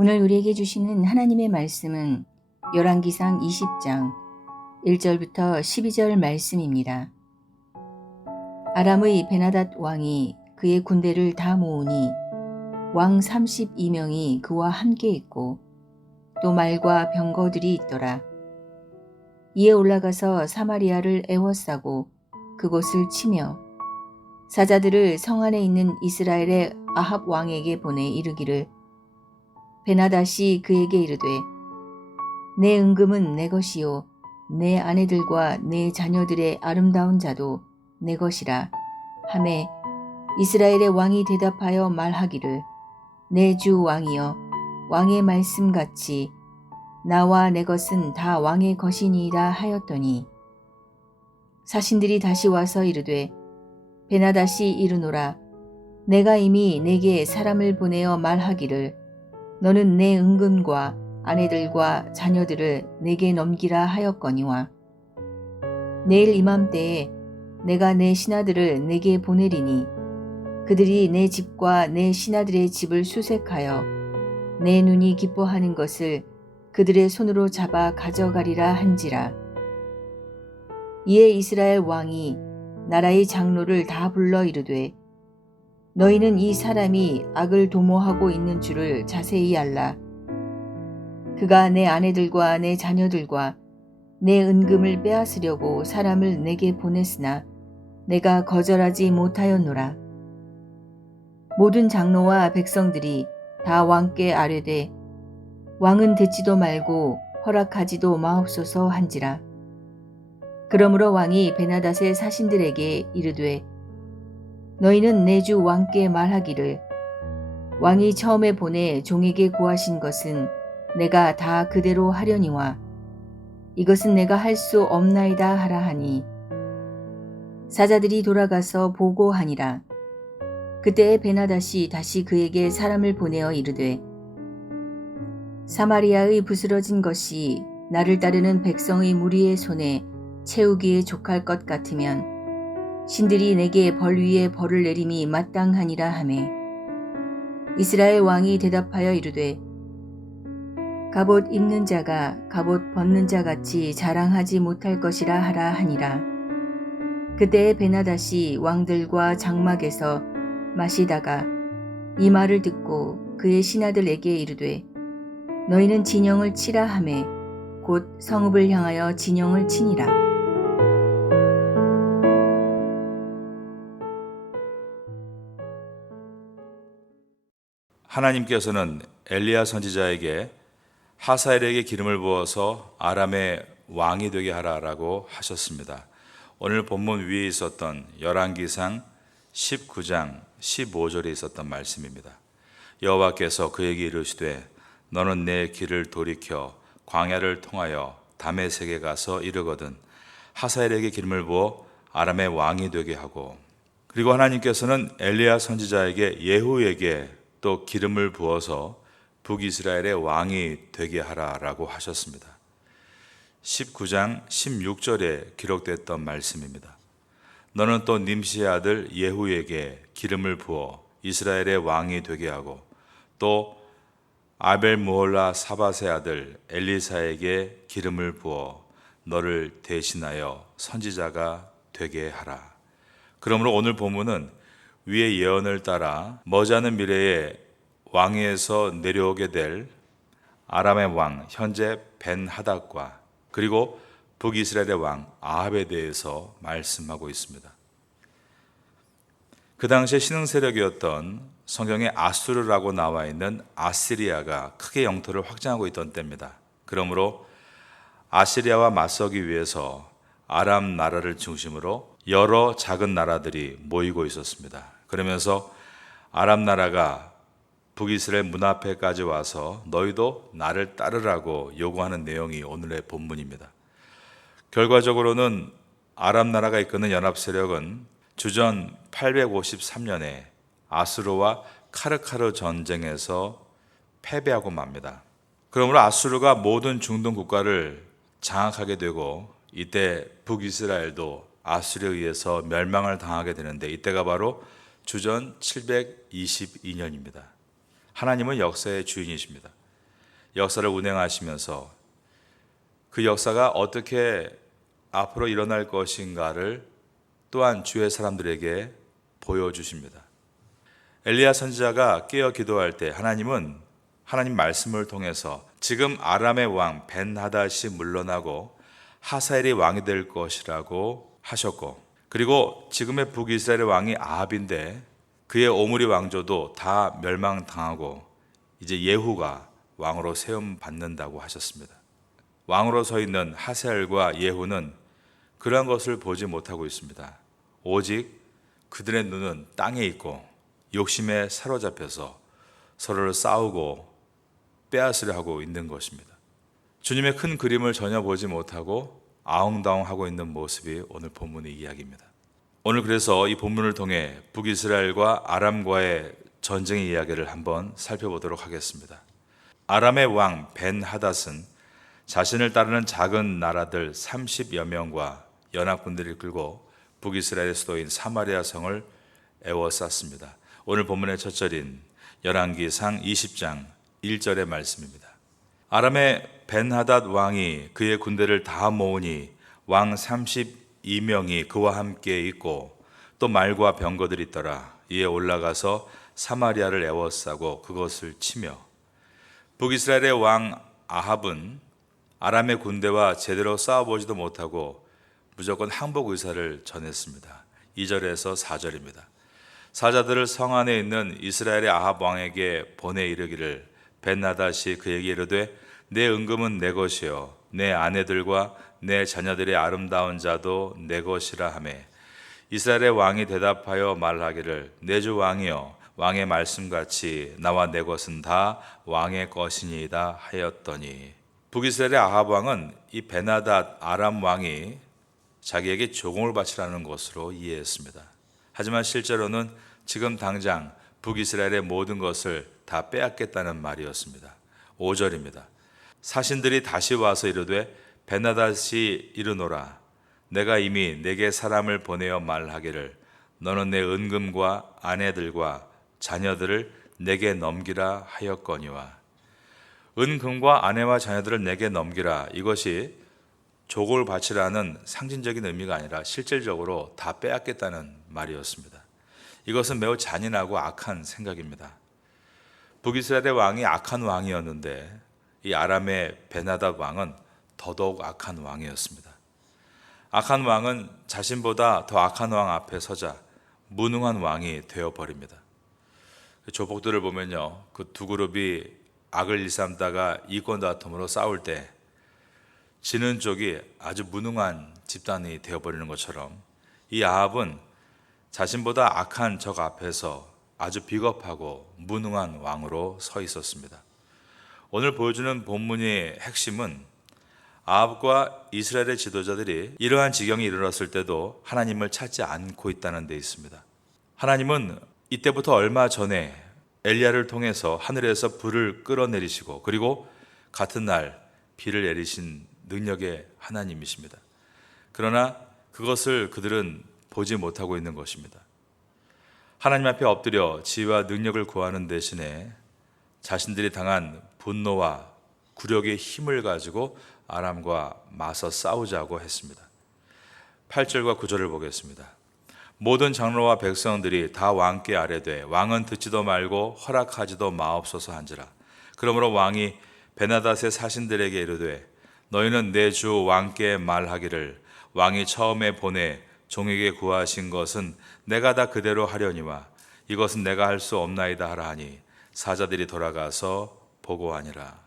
오늘 우리에게 주시는 하나님의 말씀은 열왕기상 20장 1절부터 12절 말씀입니다. 아람의 베나닷 왕이 그의 군대를 다 모으니 왕 32명이 그와 함께 있고 또 말과 병거들이 있더라. 이에 올라가서 사마리아를 에워싸고 그곳을 치며 사자들을 성 안에 있는 이스라엘의 아합 왕에게 보내 이르기를 베나닷이 그에게 이르되 내 은금은 내 것이요 내 아내들과 내 자녀들의 아름다운 자도 내 것이라 하매 이스라엘의 왕이 대답하여 말하기를 내 주 왕이여 왕의 말씀같이 나와 내 것은 다 왕의 것이니이다 하였더니 사신들이 다시 와서 이르되 베나닷이 이르노라 내가 이미 내게 사람을 보내어 말하기를 너는 내 은금과 아내들과 자녀들을 내게 넘기라 하였거니와 내일 이맘때에 내가 내 신하들을 내게 보내리니 그들이 내 집과 내 신하들의 집을 수색하여 내 눈이 기뻐하는 것을 그들의 손으로 잡아 가져가리라 한지라. 이에 이스라엘 왕이 나라의 장로를 다 불러 이르되 너희는 이 사람이 악을 도모하고 있는 줄을 자세히 알라. 그가 내 아내들과 내 자녀들과 내 은금을 빼앗으려고 사람을 내게 보냈으나 내가 거절하지 못하였노라. 모든 장로와 백성들이 다 왕께 아뢰되 왕은 듣지도 말고 허락하지도 마옵소서 한지라. 그러므로 왕이 베나닷의 사신들에게 이르되 너희는 내 주 왕께 말하기를 왕이 처음에 보내 종에게 구하신 것은 내가 다 그대로 하려니와 이것은 내가 할 수 없나이다 하라 하니 사자들이 돌아가서 보고하니라. 그때에 베나닷이 다시 그에게 사람을 보내어 이르되 사마리아의 부스러진 것이 나를 따르는 백성의 무리의 손에 채우기에 족할 것 같으면 신들이 내게 벌 위에 벌을 내림이 마땅하니라 하매 이스라엘 왕이 대답하여 이르되 갑옷 입는 자가 갑옷 벗는 자 같이 자랑하지 못할 것이라 하라 하니라. 그때에 베나닷이 왕들과 장막에서 마시다가 이 말을 듣고 그의 신하들에게 이르되 너희는 진영을 치라 하매 곧 성읍을 향하여 진영을 치니라. 하나님께서는 엘리야 선지자에게 하사엘에게 기름을 부어서 아람의 왕이 되게 하라라고 하셨습니다. 오늘 본문 위에 있었던 열왕기상 19장 15절에 있었던 말씀입니다. 여호와께서 그에게 이르시되 너는 내 길을 돌이켜 광야를 통하여 다메섹에 가서 이르거든 하사엘에게 기름을 부어 아람의 왕이 되게 하고, 그리고 하나님께서는 엘리야 선지자에게 예후에게 또 기름을 부어서 북이스라엘의 왕이 되게 하라라고 하셨습니다. 19장 16절에 기록됐던 말씀입니다. 너는 또 님시의 아들 예후에게 기름을 부어 이스라엘의 왕이 되게 하고 또 아벨무홀라 사밧의 아들 엘리사에게 기름을 부어 너를 대신하여 선지자가 되게 하라. 그러므로 오늘 본문은 위의 예언을 따라 머지않은 미래에 왕위에서 내려오게 될 아람의 왕 현재 벤하닷과 그리고 북이스라엘의 왕 아합에 대해서 말씀하고 있습니다. 그 당시에 신흥 세력이었던 성경에 아수르라고 나와 있는 아시리아가 크게 영토를 확장하고 있던 때입니다. 그러므로 아시리아와 맞서기 위해서 아람 나라를 중심으로 여러 작은 나라들이 모이고 있었습니다. 그러면서 아람 나라가 북이스라엘 문 앞에까지 와서 너희도 나를 따르라고 요구하는 내용이 오늘의 본문입니다. 결과적으로는 아람 나라가 이끄는 연합 세력은 주전 853년에 아수르와 카르카르 전쟁에서 패배하고 맙니다. 그러므로 아수르가 모든 중동 국가를 장악하게 되고 이때 북이스라엘도 아수르에 의해서 멸망을 당하게 되는데 이때가 바로 주전 722년입니다. 하나님은 역사의 주인이십니다. 역사를 운행하시면서 그 역사가 어떻게 앞으로 일어날 것인가를 또한 주의 사람들에게 보여주십니다. 엘리야 선지자가 깨어 기도할 때 하나님은 하나님 말씀을 통해서 지금 아람의 왕 벤하닷이 물러나고 하사엘이 왕이 될 것이라고 하셨고, 그리고 지금의 북이스라엘의 왕이 아합인데 그의 오므리 왕조도 다 멸망당하고 이제 예후가 왕으로 세움 받는다고 하셨습니다. 왕으로 서 있는 하사엘과 예후는 그러한 것을 보지 못하고 있습니다. 오직 그들의 눈은 땅에 있고 욕심에 사로잡혀서 서로를 싸우고 빼앗으려 하고 있는 것입니다. 주님의 큰 그림을 전혀 보지 못하고 아웅다웅하고 있는 모습이 오늘 본문의 이야기입니다. 오늘 그래서 이 본문을 통해 북이스라엘과 아람과의 전쟁의 이야기를 한번 살펴보도록 하겠습니다. 아람의 왕 벤하닷은 자신을 따르는 작은 나라들 30여 명과 연합군들을 끌고 북이스라엘의 수도인 사마리아 성을 에워쌌습니다. 오늘 본문의 첫 절인 열왕기상 20장 1절의 말씀입니다. 아람의 벤하닷 왕이 그의 군대를 다 모으니 왕 32명이 그와 함께 있고 또 말과 병거들이 있더라. 이에 올라가서 사마리아를 에워싸고 그것을 치며, 북이스라엘의 왕 아합은 아람의 군대와 제대로 싸워보지도 못하고 무조건 항복 의사를 전했습니다. 2절에서 4절입니다. 사자들을 성 안에 있는 이스라엘의 아합 왕에게 보내 이르기를, 벤하닷이 그에게 이르되 내 은금은 내 것이요 내 아내들과 내 자녀들의 아름다운 자도 내 것이라 하매, 이스라엘의 왕이 대답하여 말하기를 내 주 왕이여 왕의 말씀같이 나와 내 것은 다 왕의 것이니이다 하였더니, 북이스라엘의 아합 왕은 이 벤하닷 아람 왕이 자기에게 조공을 바치라는 것으로 이해했습니다. 하지만 실제로는 지금 당장 북이스라엘의 모든 것을 다 빼앗겠다는 말이었습니다. 5절입니다. 사신들이 다시 와서 이르되 벤하닷이 이르노라, 내가 이미 내게 사람을 보내어 말하기를 너는 내 은금과 아내들과 자녀들을 내게 넘기라 하였거니와. 은금과 아내와 자녀들을 내게 넘기라, 이것이 조공을 바치라는 상징적인 의미가 아니라 실질적으로 다 빼앗겠다는 말이었습니다. 이것은 매우 잔인하고 악한 생각입니다. 북이스라엘의 왕이 악한 왕이었는데 이 아람의 벤하닷 왕은 더더욱 악한 왕이었습니다. 악한 왕은 자신보다 더 악한 왕 앞에 서자 무능한 왕이 되어버립니다. 조폭들을 보면요, 그 두 그룹이 악을 일삼다가 이권 다툼으로 싸울 때 지는 쪽이 아주 무능한 집단이 되어버리는 것처럼 이 아합은 자신보다 악한 적 앞에서 아주 비겁하고 무능한 왕으로 서 있었습니다. 오늘 보여주는 본문의 핵심은 아합과 이스라엘의 지도자들이 이러한 지경에 이르렀을 때도 하나님을 찾지 않고 있다는 데 있습니다. 하나님은 이때부터 얼마 전에 엘리야를 통해서 하늘에서 불을 끌어내리시고 그리고 같은 날 비를 내리신 능력의 하나님이십니다. 그러나 그것을 그들은 보지 못하고 있는 것입니다. 하나님 앞에 엎드려 지혜와 능력을 구하는 대신에 자신들이 당한 분노와 굴욕의 힘을 가지고 아람과 맞서 싸우자고 했습니다. 8절과 9절을 보겠습니다. 모든 장로와 백성들이 다 왕께 아뢰되 왕은 듣지도 말고 허락하지도 마옵소서 한지라. 그러므로 왕이 벤하닷의 사신들에게 이르되 너희는 내 주 왕께 말하기를 왕이 처음에 보내 종에게 구하신 것은 내가 다 그대로 하려니와 이것은 내가 할 수 없나이다 하라 하니 사자들이 돌아가서 보고하니라.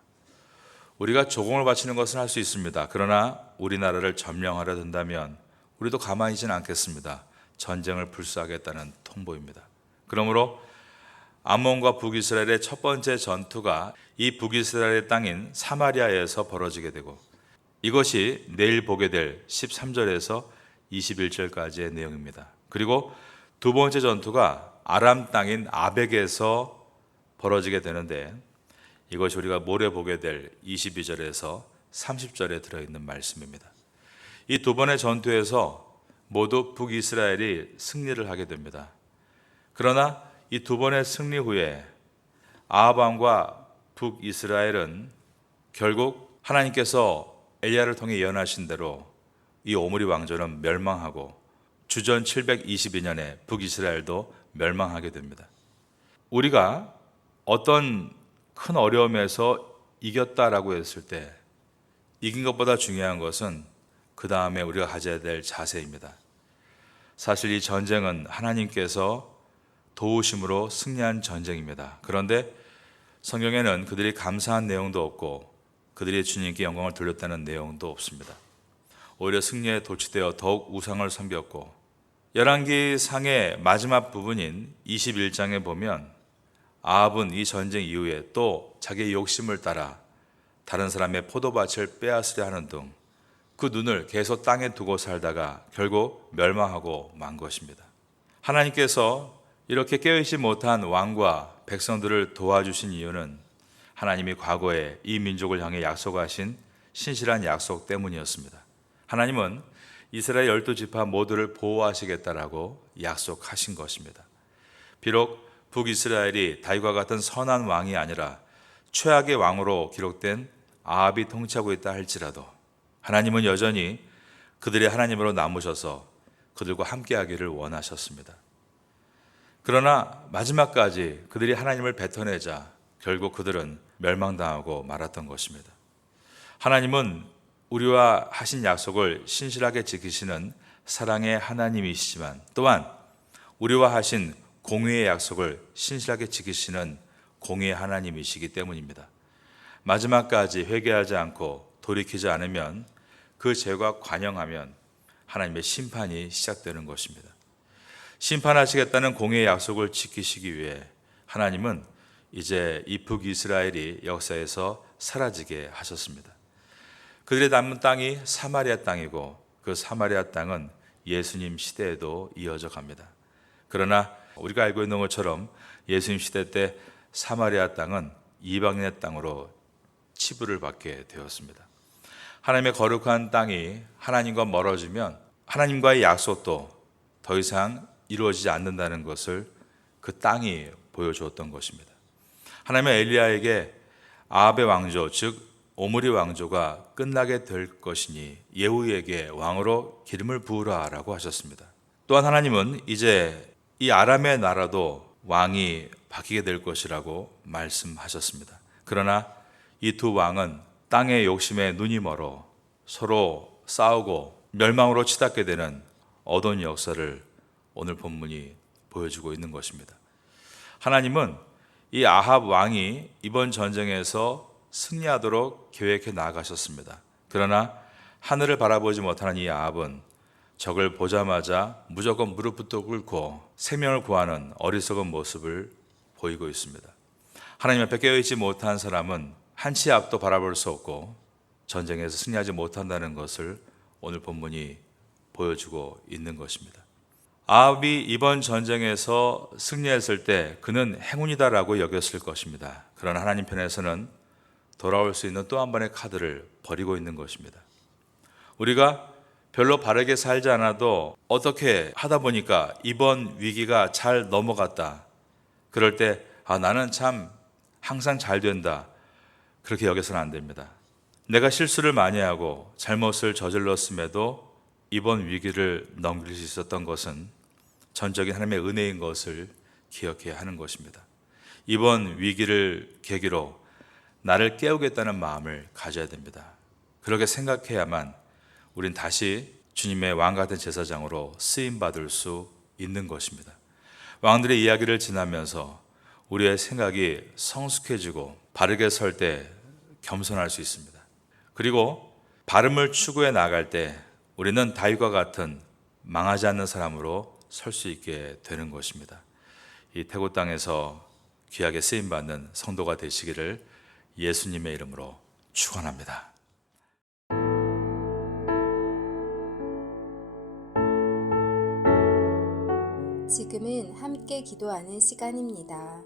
우리가 조공을 바치는 것은 할 수 있습니다. 그러나 우리나라를 점령하려 든다면 우리도 가만히 있지는 않겠습니다. 전쟁을 불사하겠다는 통보입니다. 그러므로 암몬과 북이스라엘의 첫 번째 전투가 이 북이스라엘의 땅인 사마리아에서 벌어지게 되고, 이것이 내일 보게 될 13절에서 21절까지의 내용입니다. 그리고 두 번째 전투가 아람 땅인 아벡에서 벌어지게 되는데, 이것이 우리가 모레 보게 될 22절에서 30절에 들어있는 말씀입니다. 이 두 번의 전투에서 모두 북이스라엘이 승리를 하게 됩니다. 그러나 이 두 번의 승리 후에 아합 왕과 북이스라엘은 결국 하나님께서 엘리야를 통해 예언하신 대로 이 오므리 왕조는 멸망하고 주전 722년에 북이스라엘도 멸망하게 됩니다. 우리가 어떤 큰 어려움에서 이겼다라고 했을 때 이긴 것보다 중요한 것은 그 다음에 우리가 가져야 될 자세입니다. 사실 이 전쟁은 하나님께서 도우심으로 승리한 전쟁입니다. 그런데 성경에는 그들이 감사한 내용도 없고 그들이 주님께 영광을 돌렸다는 내용도 없습니다. 오히려 승리에 도취되어 더욱 우상을 섬겼고, 열왕기상의 마지막 부분인 21장에 보면 아합은 이 전쟁 이후에 또 자기의 욕심을 따라 다른 사람의 포도밭을 빼앗으려 하는 등 그 눈을 계속 땅에 두고 살다가 결국 멸망하고 만 것입니다. 하나님께서 이렇게 깨어있지 못한 왕과 백성들을 도와주신 이유는 하나님이 과거에 이 민족을 향해 약속하신 신실한 약속 때문이었습니다. 하나님은 이스라엘 12지파 모두를 보호하시겠다라고 약속하신 것입니다. 비록 북이스라엘이 다윗과 같은 선한 왕이 아니라 최악의 왕으로 기록된 아합이 통치하고 있다 할지라도 하나님은 여전히 그들의 하나님으로 남으셔서 그들과 함께하기를 원하셨습니다. 그러나 마지막까지 그들이 하나님을 뱉어내자 결국 그들은 멸망당하고 말았던 것입니다. 하나님은 우리와 하신 약속을 신실하게 지키시는 사랑의 하나님이시지만 또한 우리와 하신 공의의 약속을 신실하게 지키시는 공의의 하나님이시기 때문입니다. 마지막까지 회개하지 않고 돌이키지 않으면 그 죄가 관영하면 하나님의 심판이 시작되는 것입니다. 심판하시겠다는 공의의 약속을 지키시기 위해 하나님은 이제 이 북이스라엘이 역사에서 사라지게 하셨습니다. 그들의 남은 땅이 사마리아 땅이고 그 사마리아 땅은 예수님 시대에도 이어져 갑니다. 그러나 우리가 알고 있는 것처럼 예수님 시대 때 사마리아 땅은 이방인의 땅으로 치부를 받게 되었습니다. 하나님의 거룩한 땅이 하나님과 멀어지면 하나님과의 약속도 더 이상 이루어지지 않는다는 것을 그 땅이 보여주었던 것입니다. 하나님은 엘리야에게 아합의 왕조, 즉 오므리 왕조가 끝나게 될 것이니 예후에게 왕으로 기름을 부으라라고 하셨습니다. 또한 하나님은 이제 이 아람의 나라도 왕이 바뀌게 될 것이라고 말씀하셨습니다. 그러나 이 두 왕은 땅의 욕심에 눈이 멀어 서로 싸우고 멸망으로 치닫게 되는 어두운 역사를 오늘 본문이 보여주고 있는 것입니다. 하나님은 이 아합 왕이 이번 전쟁에서 승리하도록 계획해 나가셨습니다. 그러나 하늘을 바라보지 못하는 이 아합은 적을 보자마자 무조건 무릎부터 꿇고 생명을 구하는 어리석은 모습을 보이고 있습니다. 하나님 앞에 깨어있지 못한 사람은 한치 앞도 바라볼 수 없고 전쟁에서 승리하지 못한다는 것을 오늘 본문이 보여주고 있는 것입니다. 아합이 이번 전쟁에서 승리했을 때 그는 행운이다라고 여겼을 것입니다. 그러나 하나님 편에서는 돌아올 수 있는 또 한 번의 카드를 버리고 있는 것입니다. 우리가 별로 바르게 살지 않아도 어떻게 하다 보니까 이번 위기가 잘 넘어갔다. 그럴 때 나는 참 항상 잘 된다. 그렇게 여겨서는 안 됩니다. 내가 실수를 많이 하고 잘못을 저질렀음에도 이번 위기를 넘길 수 있었던 것은 전적인 하나님의 은혜인 것을 기억해야 하는 것입니다. 이번 위기를 계기로 나를 깨우겠다는 마음을 가져야 됩니다. 그렇게 생각해야만 우린 다시 주님의 왕 같은 제사장으로 쓰임받을 수 있는 것입니다. 왕들의 이야기를 지나면서 우리의 생각이 성숙해지고 바르게 설 때 겸손할 수 있습니다. 그리고 바름을 추구해 나갈 때 우리는 다윗과 같은 망하지 않는 사람으로 설 수 있게 되는 것입니다. 이 태고 땅에서 귀하게 쓰임받는 성도가 되시기를 예수님의 이름으로 축원합니다. 지금은 함께 기도하는 시간입니다.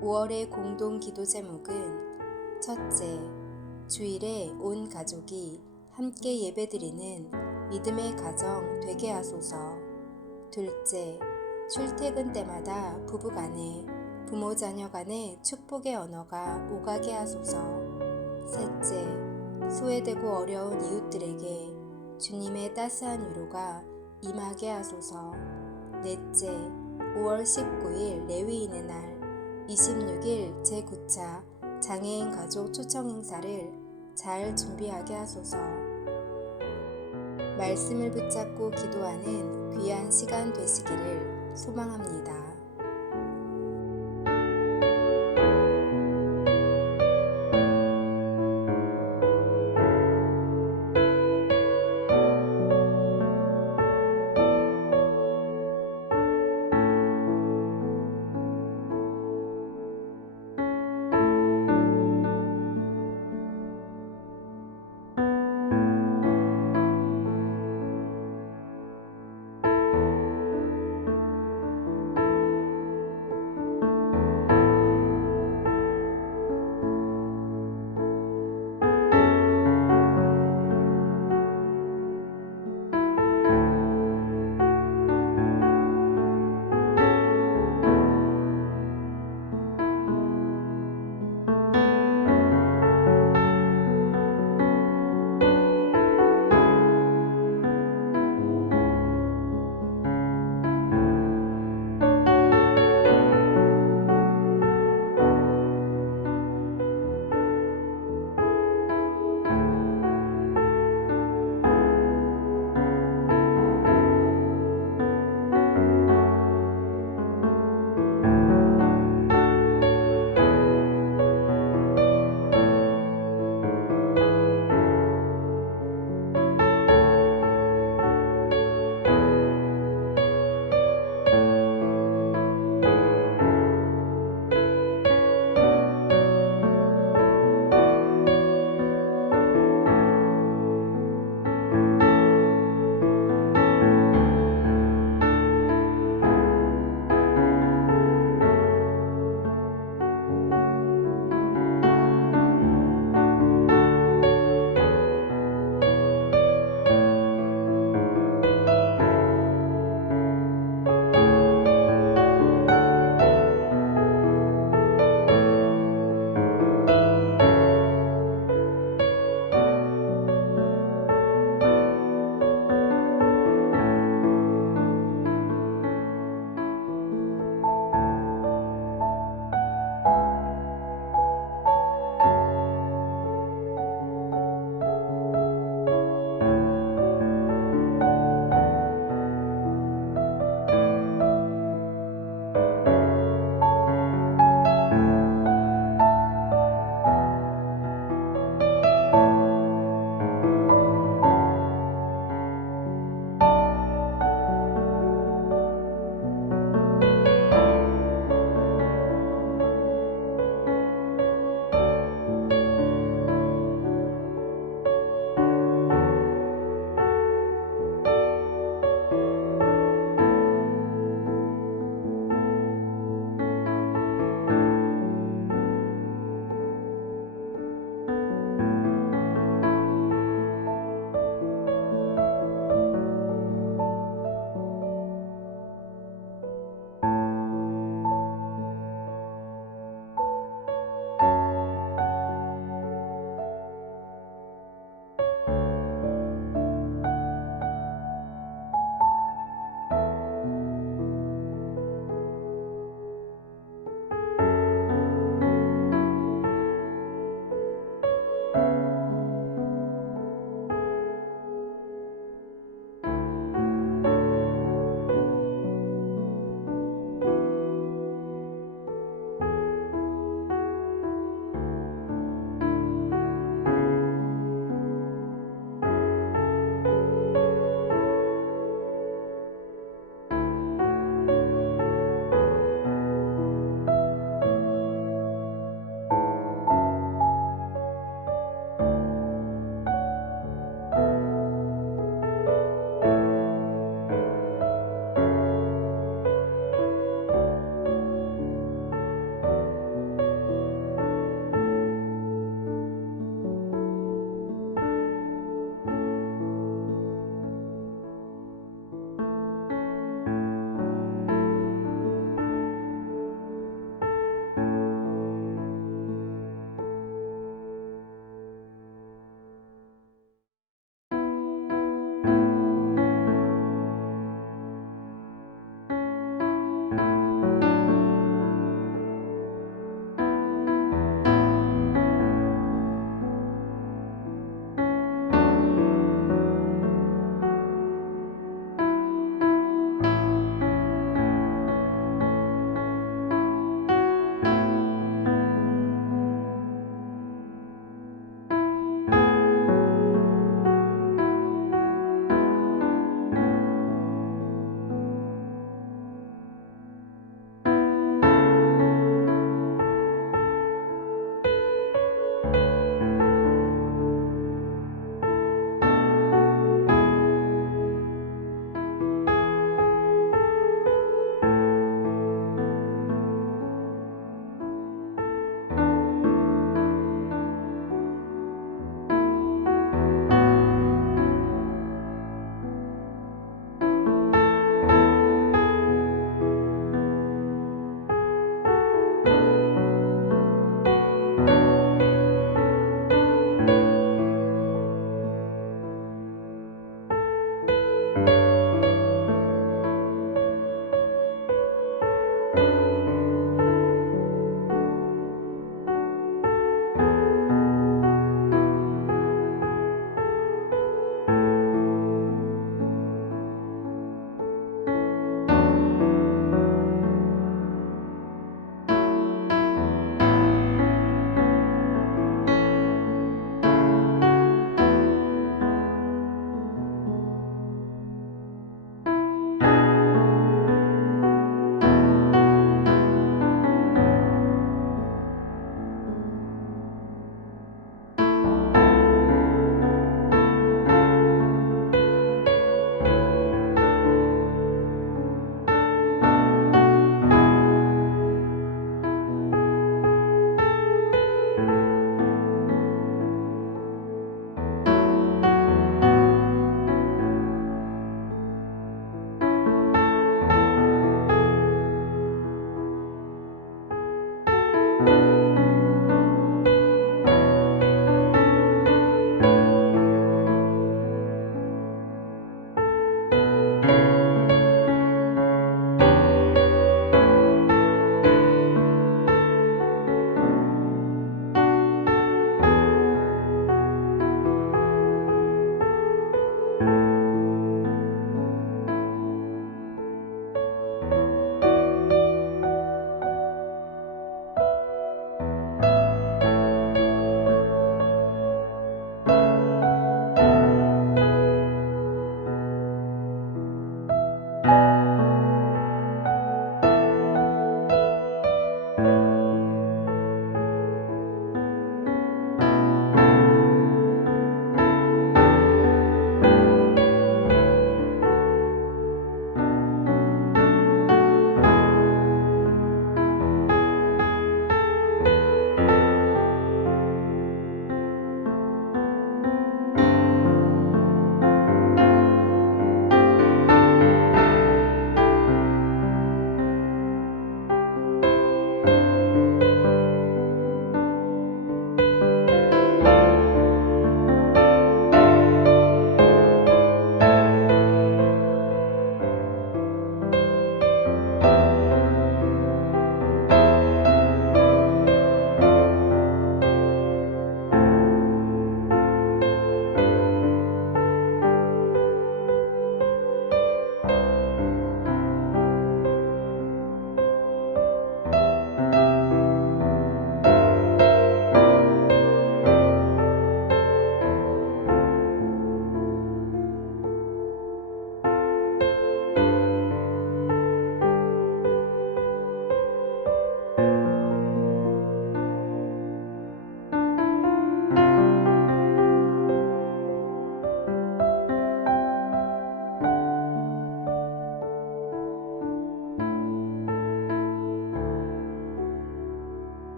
5월의 공동 기도 제목은 첫째, 주일에 온 가족이 함께 예배드리는 믿음의 가정 되게 하소서. 둘째, 출퇴근 때마다 부부간에 부모 자녀 간의 축복의 언어가 오가게 하소서. 셋째, 소외되고 어려운 이웃들에게 주님의 따스한 위로가 임하게 하소서. 넷째, 5월 19일 레위인의 날, 26일 제9차 장애인 가족 초청 행사를 잘 준비하게 하소서. 말씀을 붙잡고 기도하는 귀한 시간 되시기를 소망합니다.